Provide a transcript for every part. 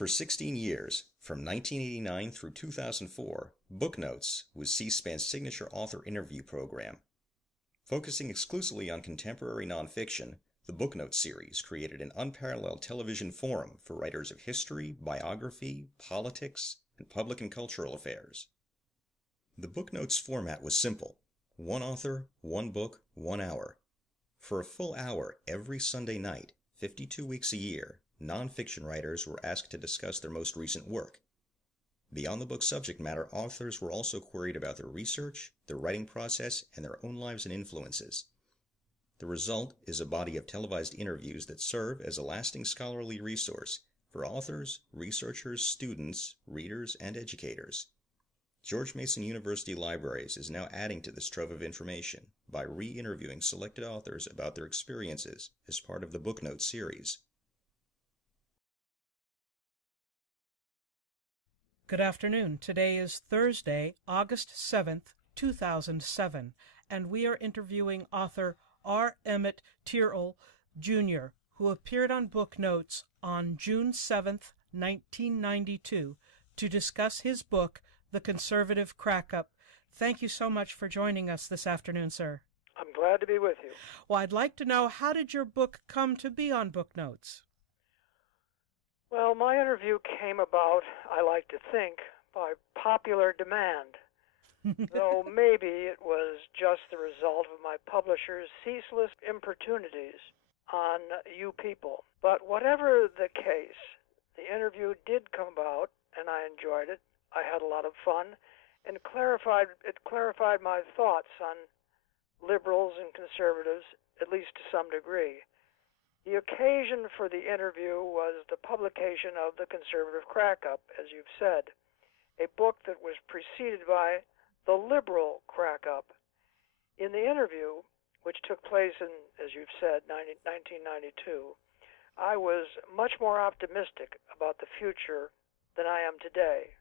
For 16 years, from 1989 through 2004, Booknotes was C-SPAN's signature author interview program. Focusing exclusively on contemporary nonfiction, the Booknotes series created an unparalleled television forum for writers of history, biography, politics, and public and cultural affairs. The Booknotes format was simple: one author, one book, 1 hour. For a full hour every Sunday night, 52 weeks a year, nonfiction writers were asked to discuss their most recent work. Beyond the book's subject matter, authors were also queried about their research, their writing process, and their own lives and influences. The result is a body of televised interviews that serve as a lasting scholarly resource for authors, researchers, students, readers, and educators. George Mason University Libraries is now adding to this trove of information by re-interviewing selected authors about their experiences as part of the Booknotes series. Good afternoon. Today is Thursday, August 7th, 2007, and we are interviewing author R. Emmett Tyrrell, Jr., who appeared on Booknotes on June 7th, 1992, to discuss his book, The Conservative Crack-Up. Thank you so much for joining us this afternoon, sir. I'm glad to be with you. Well, I'd like to know, how did your book come to be on Booknotes? Well, my interview came about, I like to think, by popular demand, though maybe it was just the result of my publisher's ceaseless importunities on you people. But whatever the case, the interview did come about, and I enjoyed it. I had a lot of fun, and it clarified my thoughts on liberals and conservatives, at least to some degree. The occasion for the interview was the publication of The Conservative Crack-Up, as you've said, a book that was preceded by The Liberal Crack-Up. In the interview, which took place in, as you've said, 1992, I was much more optimistic about the future than I am today.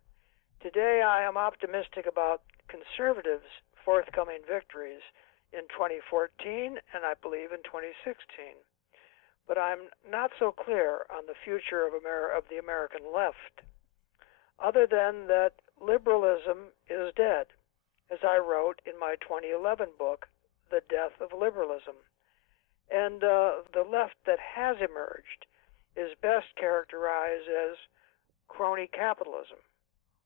Today I am optimistic about conservatives' forthcoming victories in 2014 and I believe in 2016. But I'm not so clear on the future of the American left, other than that liberalism is dead, as I wrote in my 2011 book, The Death of Liberalism. And the left that has emerged is best characterized as crony capitalism,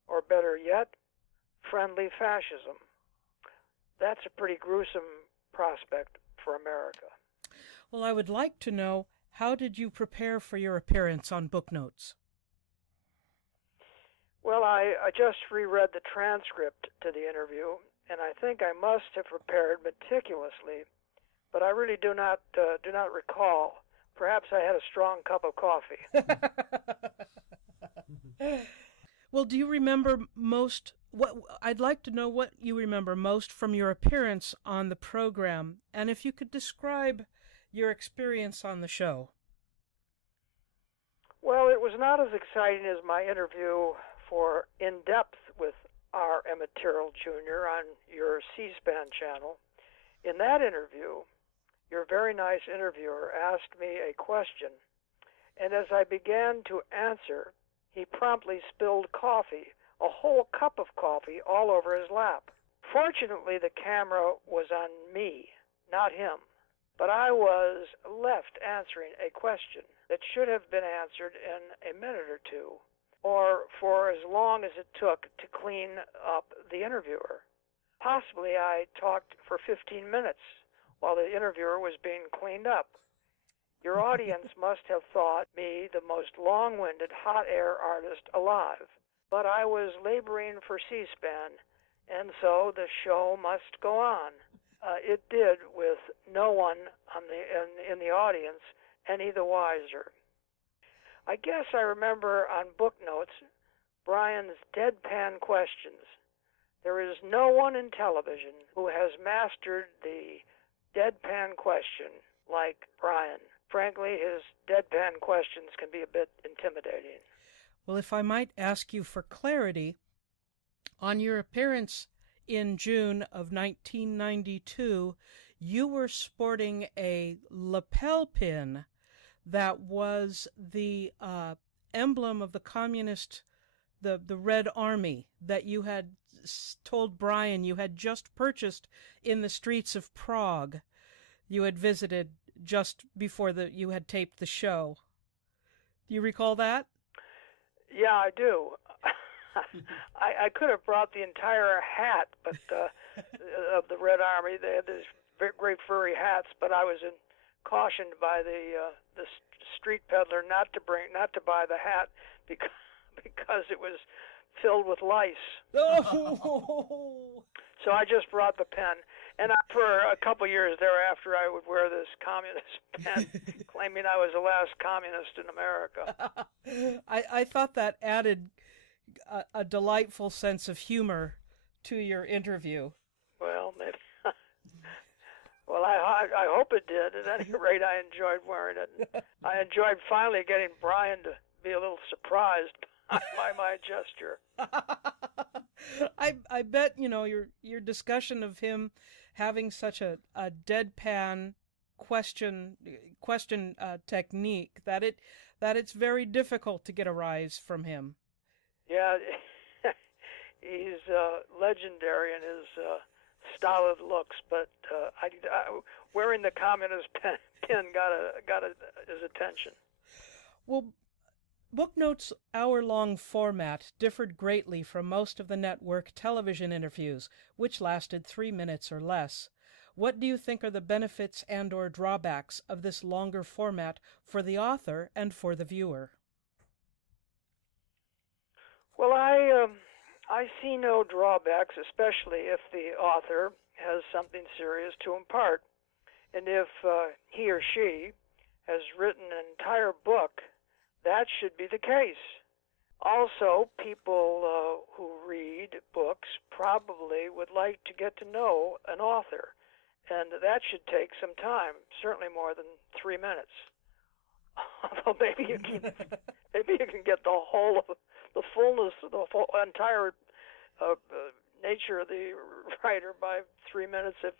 or better yet, friendly fascism. That's a pretty gruesome prospect for America. Well, I would like to know, how did you prepare for your appearance on Booknotes? Well, I just reread the transcript to the interview, and I think I must have prepared meticulously, but I really do not recall. Perhaps I had a strong cup of coffee. Well, do you remember most? I'd like to know what you remember most from your appearance on the program, and if you could describe your experience on the show. Well, it was not as exciting as my interview for In Depth with R. Emmett Tyrrell, Jr. on your C-SPAN channel. In that interview, your very nice interviewer asked me a question, and as I began to answer, he promptly spilled coffee, a whole cup of coffee, all over his lap. Fortunately, the camera was on me, not him. But I was left answering a question that should have been answered in a minute or two, or for as long as it took to clean up the interviewer. Possibly I talked for 15 minutes while the interviewer was being cleaned up. Your audience must have thought me the most long-winded hot air artist alive. But I was laboring for C-SPAN, and so the show must go on. It did, with no one in the audience any the wiser. I guess I remember on Booknotes Brian's deadpan questions. There is no one in television who has mastered the deadpan question like Brian. Frankly, his deadpan questions can be a bit intimidating. Well, if I might ask you for clarity, on your appearance in June of 1992, you were sporting a lapel pin that was the emblem of the communist, the Red Army that you had told Brian you had just purchased in the streets of Prague. You had visited just before you had taped the show. Do you recall that? Yeah, I do. I could have brought the entire hat, but of the Red Army. They had these great furry hats, but I was cautioned by the street peddler not to buy the hat because it was filled with lice. Oh! So I just brought the pen, and for a couple years thereafter, I would wear this communist pen, claiming I was the last communist in America. I thought that added a delightful sense of humor to your interview. Well, maybe. Well, I hope it did. At any rate, I enjoyed wearing it. I enjoyed finally getting Brian to be a little surprised by my gesture. I bet your discussion of him having such a deadpan question technique that it's very difficult to get a rise from him. Yeah, he's legendary in his stolid looks, but wearing the communist pin got his attention. Well, Booknotes' hour-long format differed greatly from most of the network television interviews, which lasted 3 minutes or less. What do you think are the benefits and/or drawbacks of this longer format for the author and for the viewer? Well, I see no drawbacks, especially if the author has something serious to impart. And if he or she has written an entire book, that should be the case. Also, people who read books probably would like to get to know an author, and that should take some time, certainly more than 3 minutes. Although maybe you can get the fullness of the entire nature of the writer by 3 minutes if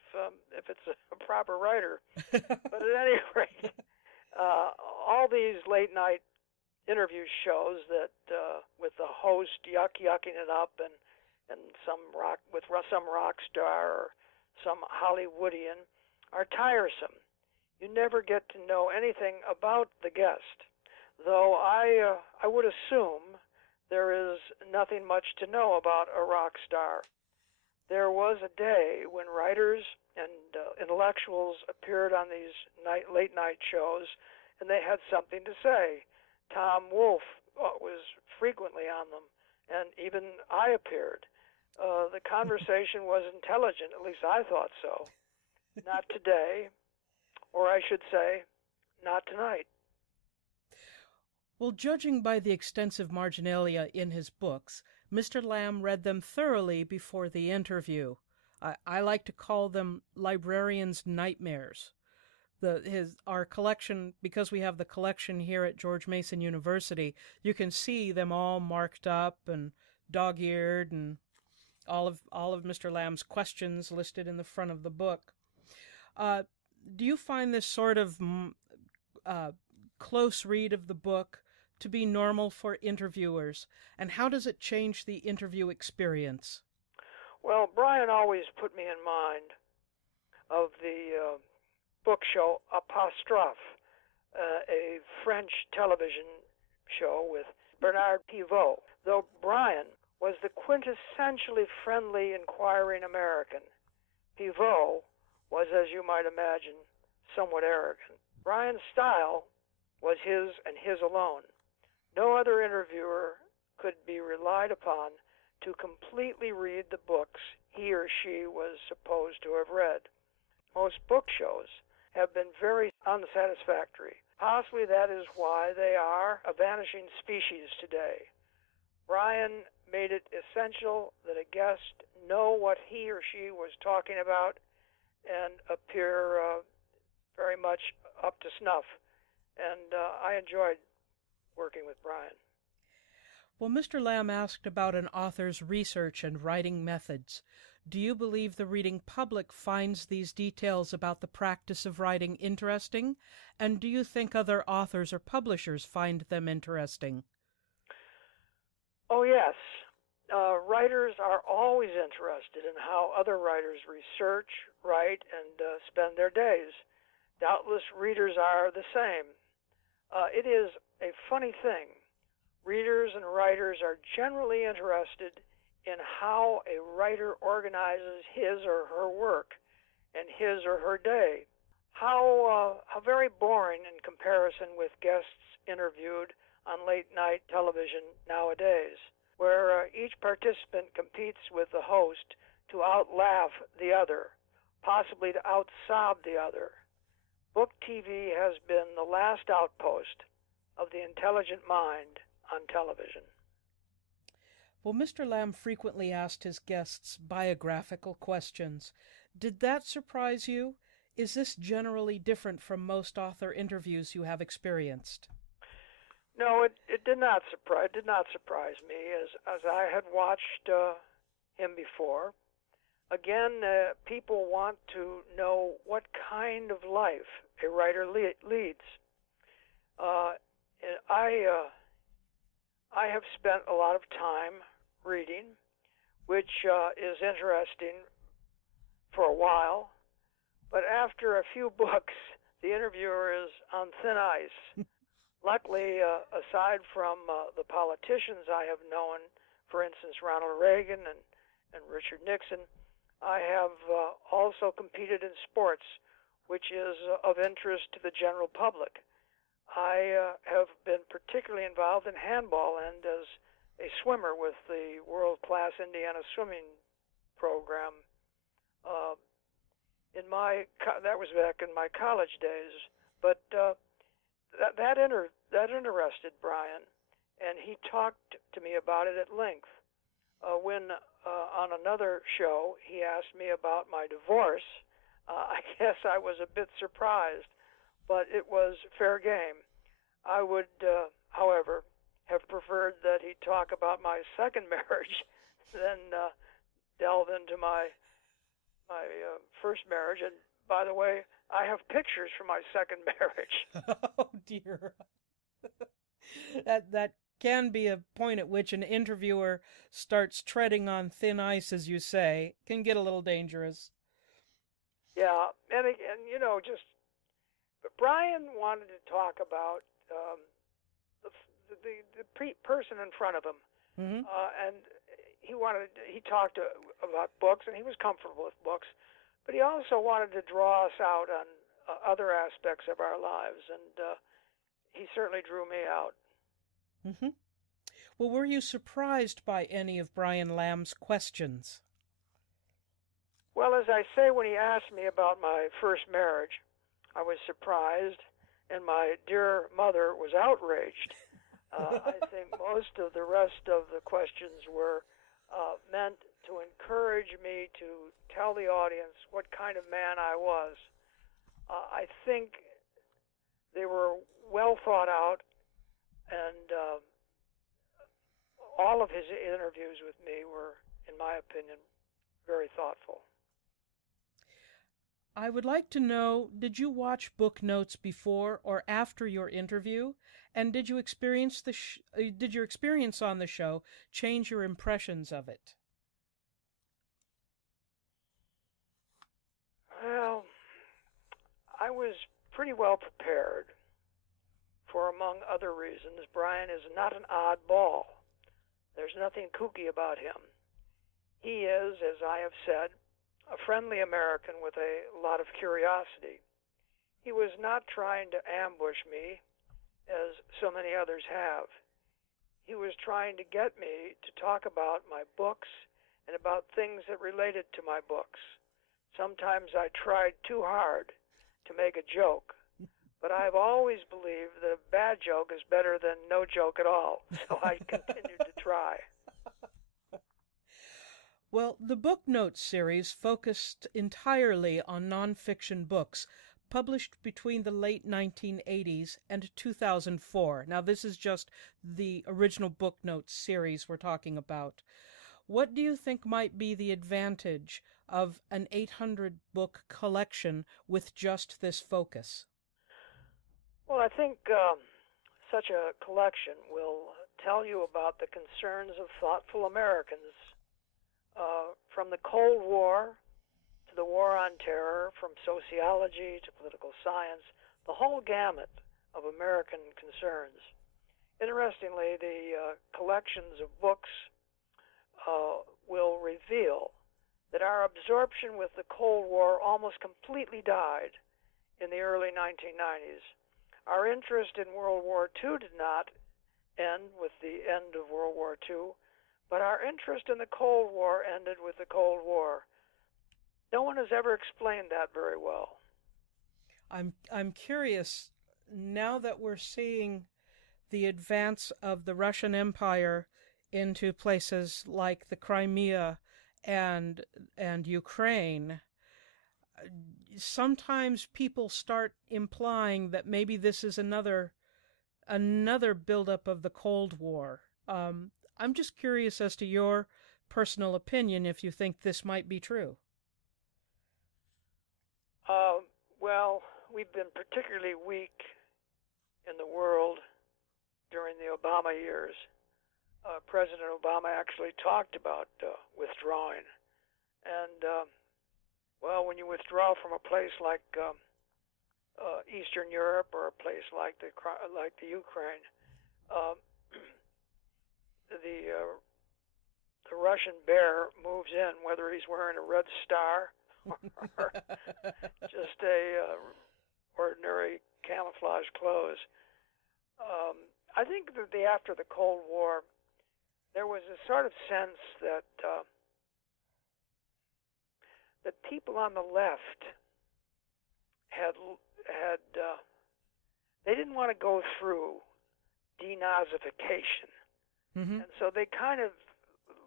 it's a proper writer. But at any rate, all these late night interview shows that with the host yucking it up and some rock star or some Hollywoodian are tiresome. You never get to know anything about the guest, though I would assume there is nothing much to know about a rock star. There was a day when writers and intellectuals appeared on these late night shows, and they had something to say. Tom Wolfe was frequently on them, and even I appeared. The conversation was intelligent, at least I thought so. Not today, or I should say, not tonight. Well, judging by the extensive marginalia in his books, Mr. Lamb read them thoroughly before the interview. I like to call them librarian's nightmares. Our collection, because we have the collection here at George Mason University, you can see them all marked up and dog-eared, and all of Mr. Lamb's questions listed in the front of the book. Do you find this sort of close read of the book to be normal for interviewers, and how does it change the interview experience? Well, Brian always put me in mind of the book show Apostrophe, a French television show with Bernard Pivot. Though Brian was the quintessentially friendly, inquiring American, Pivot was, as you might imagine, somewhat arrogant. Brian's style was his and his alone. No other interviewer could be relied upon to completely read the books he or she was supposed to have read. Most book shows have been very unsatisfactory. Possibly that is why they are a vanishing species today. Brian made it essential that a guest know what he or she was talking about and appear very much up to snuff. And I enjoyed working with Brian. Well, Mr. Lamb asked about an author's research and writing methods. Do you believe the reading public finds these details about the practice of writing interesting? And do you think other authors or publishers find them interesting? Oh, yes. Writers are always interested in how other writers research, write, and spend their days. Doubtless readers are the same. It is a funny thing. Readers and writers are generally interested in how a writer organizes his or her work and his or her day. How very boring in comparison with guests interviewed on late night television nowadays, where each participant competes with the host to outlaugh the other, possibly to outsob the other. Book TV has been the last outpost of the intelligent mind on television. Well, Mr. Lamb frequently asked his guests biographical questions. Did that surprise you? Is this generally different from most author interviews you have experienced? No, it did not surprise me as I had watched him before. Again, people want to know what kind of life a writer leads. I have spent a lot of time reading, which is interesting for a while, but after a few books, the interviewer is on thin ice. Luckily, aside from the politicians I have known, for instance, Ronald Reagan and Richard Nixon, I have also competed in sports, which is of interest to the general public. I have been particularly involved in handball and as a swimmer with the world-class Indiana swimming program. That was back in my college days, but that interested Brian, and he talked to me about it at length. When on another show he asked me about my divorce, I guess I was a bit surprised, but it was fair game. I would, however, have preferred that he talk about my second marriage than delve into my first marriage. And by the way, I have pictures from my second marriage. Oh dear. That can be a point at which an interviewer starts treading on thin ice, as you say. It can get a little dangerous. Yeah, and but Brian wanted to talk about the person in front of him, and he talked about books, and he was comfortable with books, but he also wanted to draw us out on other aspects of our lives, and he certainly drew me out. Mm-hmm. Well, were you surprised by any of Brian Lamb's questions? Well, as I say, when he asked me about my first marriage, I was surprised, and my dear mother was outraged. I think most of the rest of the questions were meant to encourage me to tell the audience what kind of man I was. I think they were well thought out, and all of his interviews with me were, in my opinion, very thoughtful. I would like to know, did you watch Booknotes before or after your interview? And did your experience on the show change your impressions of it? Well, I was pretty well prepared for, among other reasons, Brian is not an oddball. There's nothing kooky about him. He is, as I have said, a friendly American with a lot of curiosity. He was not trying to ambush me, as so many others have. He was trying to get me to talk about my books and about things that related to my books. Sometimes I tried too hard to make a joke, but I've always believed that a bad joke is better than no joke at all, so I continued to try. Well, the Booknotes series focused entirely on nonfiction books published between the late 1980s and 2004. Now, this is just the original Booknotes series we're talking about. What do you think might be the advantage of an 800-book collection with just this focus? Well, I think such a collection will tell you about the concerns of thoughtful Americans from the Cold War to the War on Terror, from sociology to political science, the whole gamut of American concerns. Interestingly, the collections of books will reveal that our absorption with the Cold War almost completely died in the early 1990s. Our interest in World War II did not end with the end of World War II, but our interest in the Cold War ended with the Cold War. No one has ever explained that very well. I'm curious, now that we're seeing the advance of the Russian Empire into places like the Crimea and Ukraine, sometimes people start implying that maybe this is another buildup of the Cold War. I'm just curious as to your personal opinion, if you think this might be true. Well, we've been particularly weak in the world during the Obama years. President Obama actually talked about withdrawing. And, well, when you withdraw from a place like Eastern Europe or a place like the Ukraine, the Russian bear moves in, whether he's wearing a red star or just a ordinary camouflage clothes. I think that after the Cold War, there was a sort of sense that that people on the left had they didn't want to go through denazification, and so they kind of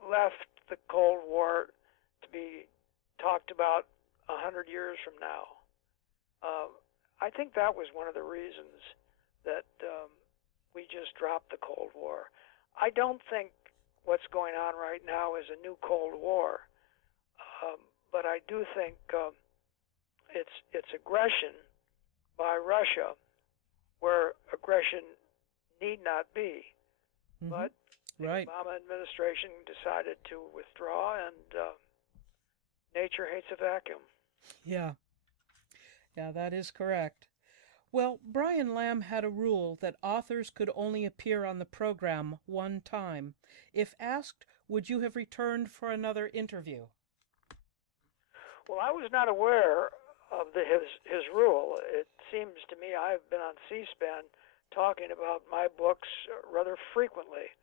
left the Cold War to be talked about 100 years from now. I think that was one of the reasons that we just dropped the Cold War. I don't think what's going on right now is a new Cold War, but I do think it's aggression by Russia where aggression need not be. But the Obama administration decided to withdraw, and nature hates a vacuum. Yeah, that is correct. Well, Brian Lamb had a rule that authors could only appear on the program one time. If asked, would you have returned for another interview? Well, I was not aware of his rule. It seems to me I've been on C-SPAN talking about my books rather frequently.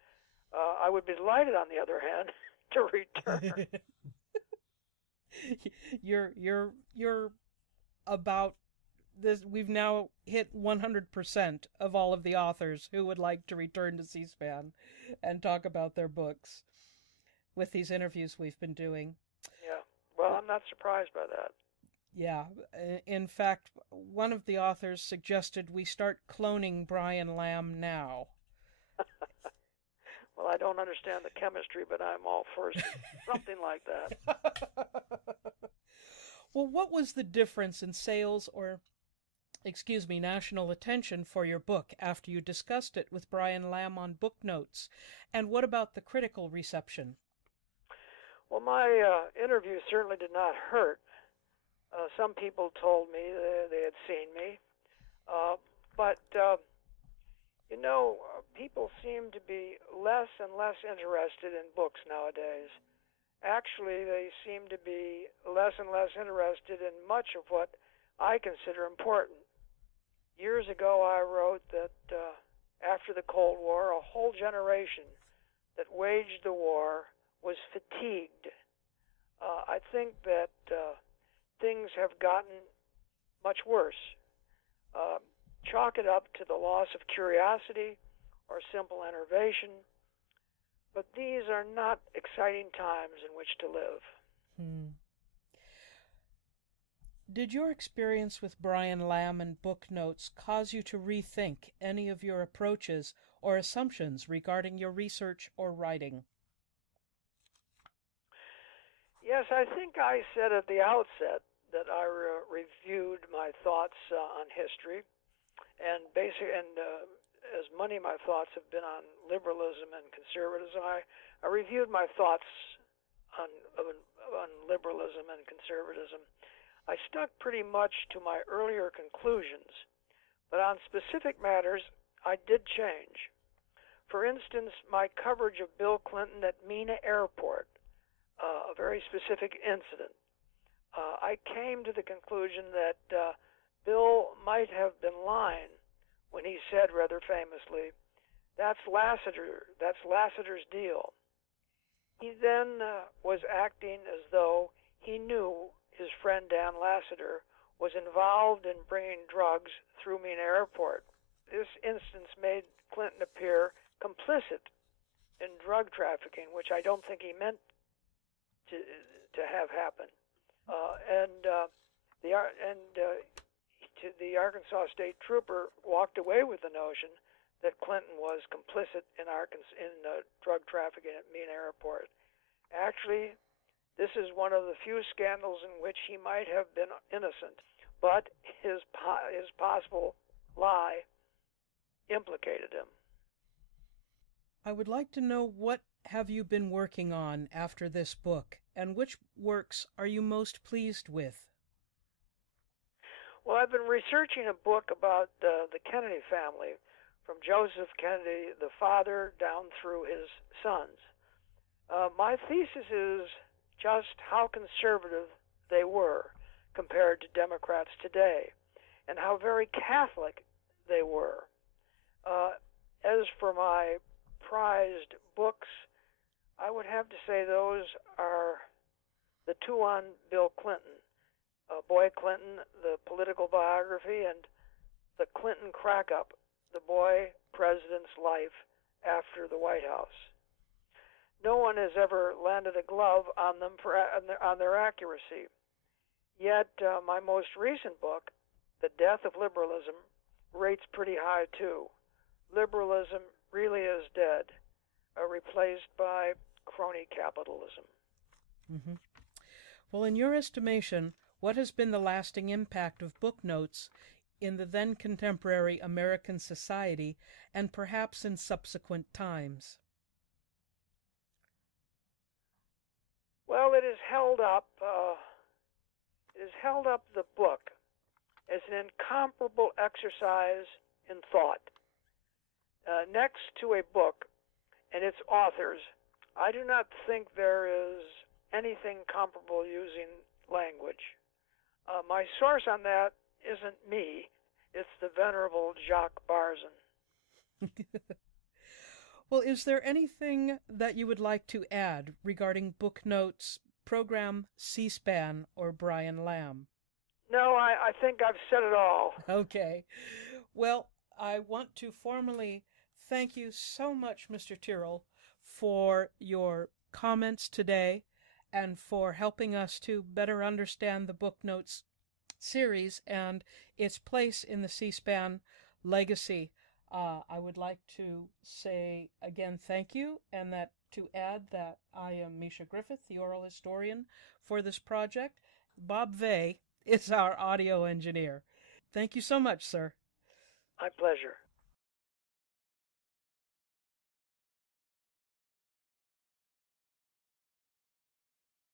I would be delighted, on the other hand, to return. You're about this. We've now hit 100% of all of the authors who would like to return to C-SPAN and talk about their books with these interviews we've been doing. Yeah, well, I'm not surprised by that. Yeah, in fact, one of the authors suggested we start cloning Brian Lamb now. Well, I don't understand the chemistry, but I'm all for something like that. Well, what was the difference in sales or, national attention for your book after you discussed it with Brian Lamb on Booknotes? And what about the critical reception? Well, my interview certainly did not hurt. Some people told me they had seen me. But people seem to be less and less interested in books nowadays. Actually, they seem to be less and less interested in much of what I consider important. Years ago, I wrote that after the Cold War, a whole generation that waged the war was fatigued. I think that things have gotten much worse. Chalk it up to the loss of curiosity or simple enervation, but these are not exciting times in which to live. Did your experience with Brian Lamb and Booknotes cause you to rethink any of your approaches or assumptions regarding your research or writing? Yes, I think I said at the outset that I reviewed my thoughts on history, and as many of my thoughts have been on liberalism and conservatism, I reviewed my thoughts on liberalism and conservatism. I stuck pretty much to my earlier conclusions, but on specific matters, I did change. For instance, my coverage of Bill Clinton at Mena Airport, a very specific incident. I came to the conclusion that Bill might have been lying when he said rather famously, "That's Lassiter. That's Lassiter's deal." He then was acting as though he knew his friend Dan Lassiter was involved in bringing drugs through Mena Airport. This instance made Clinton appear complicit in drug trafficking, which I don't think he meant to have happen. The Arkansas State Trooper walked away with the notion that Clinton was complicit in drug trafficking at Mena Airport. Actually, this is one of the few scandals in which he might have been innocent, but his possible lie implicated him. I would like to know, what have you been working on after this book, and which works are you most pleased with? Well, I've been researching a book about the Kennedy family, from Joseph Kennedy, the father, down through his sons. My thesis is just how conservative they were compared to Democrats today, and how very Catholic they were. As for my prized books, I would have to say those are the two on Bill Clinton, Boy Clinton, the political biography, and The Clinton Crack-Up, the boy president's life after the White House. No one has ever landed a glove on them on their accuracy. Yet my most recent book, The Death of Liberalism, rates pretty high too. Liberalism really is dead, replaced by crony capitalism. Mm-hmm. Well, in your estimation, what has been the lasting impact of Booknotes in the then contemporary American society, and perhaps in subsequent times? Well, it has held up. The book as an incomparable exercise in thought. Next to a book and its authors, I do not think there is anything comparable using language. My source on that isn't me, it's the venerable Jacques Barzun. Well, is there anything that you would like to add regarding Booknotes, program C-SPAN, or Brian Lamb? No, I think I've said it all. Okay. Well, I want to formally thank you so much, Mr. Tyrrell, for your comments today and for helping us to better understand the Booknotes series and its place in the C-SPAN legacy. I would like to say again thank you, and that to add that I am Misha Griffith, the oral historian for this project. Bob Vey is our audio engineer. Thank you so much, sir. My pleasure.